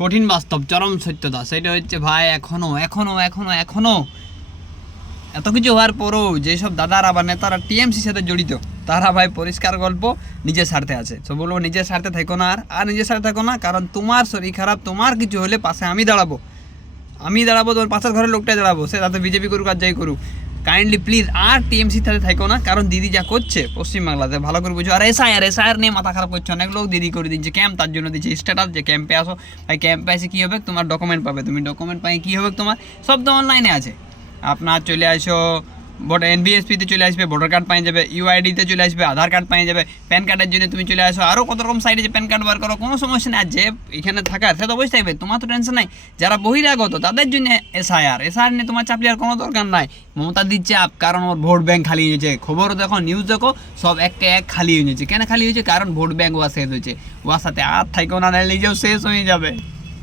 কঠিন বাস্তব, চরম সত্যতা। সেটা হচ্ছে ভাই এখনো এখনো এখনো এখনো এত কিছু হওয়ার পরও যেসব দাদারা বা নেতারা টিএমসির সাথে জড়িত, তারা ভাই পরিষ্কার গল্প নিজের স্বার্থে আছে। তো বলবো নিজের স্বার্থে থেকো না, আর নিজের স্বার্থে থেকো না, কারণ তোমার শরীর খারাপ, তোমার কিছু হলে পাশে আমি দাঁড়াবো, তোমার পাশের ঘরের লোকটাই দাঁড়াবো, সে তাতে বিজেপি করুক আর যাই করুক। কাইন্ডলি প্লিজ আর টিএমসির সাথে থাকো না, কারণ দিদি যা করছে পশ্চিমবাংলাতে ভালো করে বুঝো। আর এসআইআর নিয়ে মাথা খারাপ করছে অনেক লোক, দিদি করে দিচ্ছে ক্যাম্প, তার জন্য দিচ্ছে স্ট্যাটাস যে ক্যাম্পে আসো। ভাই ক্যাম্পে এসে কী হবে, তোমার ডকুমেন্ট পাবে, তুমি ডকুমেন্ট পাই কী হবে, তোমার সব তো অনলাইনে আছে। আপনার চলে আসো এনবিএসপিতে চলে আসবে, ভোটার কার্ড পাই যাবে, ইউআইডিতে চলে আসবে, আধার কার্ড পাই যাবে, প্যান কার্ডের জন্য তুমি চলে আসো, আরও কত রকম সাইডে যে প্যান কার্ড বার করো, কোনো সমস্যা নেই। আর যে এখানে থাকার সে তো অবশ্যই থাকবে, তোমার তো টেনশন নাই। যারা বহিরাগত তাদের জন্য এসআইআর নিয়ে তোমার চাপ নেওয়ার কোনো দরকার নাই। মমতা দিচ্ছে চাপ, কারণ ওর ভোট ব্যাঙ্ক খালি হয়েছে। খবর দেখো, নিউজ দেখো, সব একে এক খালি হয়ে যাচ্ছে। কেন খালি হয়েছে? কারণ ভোট ব্যাঙ্ক ওয়া শেষ হয়েছে। ওয়ার সাথে আর থাইকো না, নিজেও শেষ হয়ে যাবে।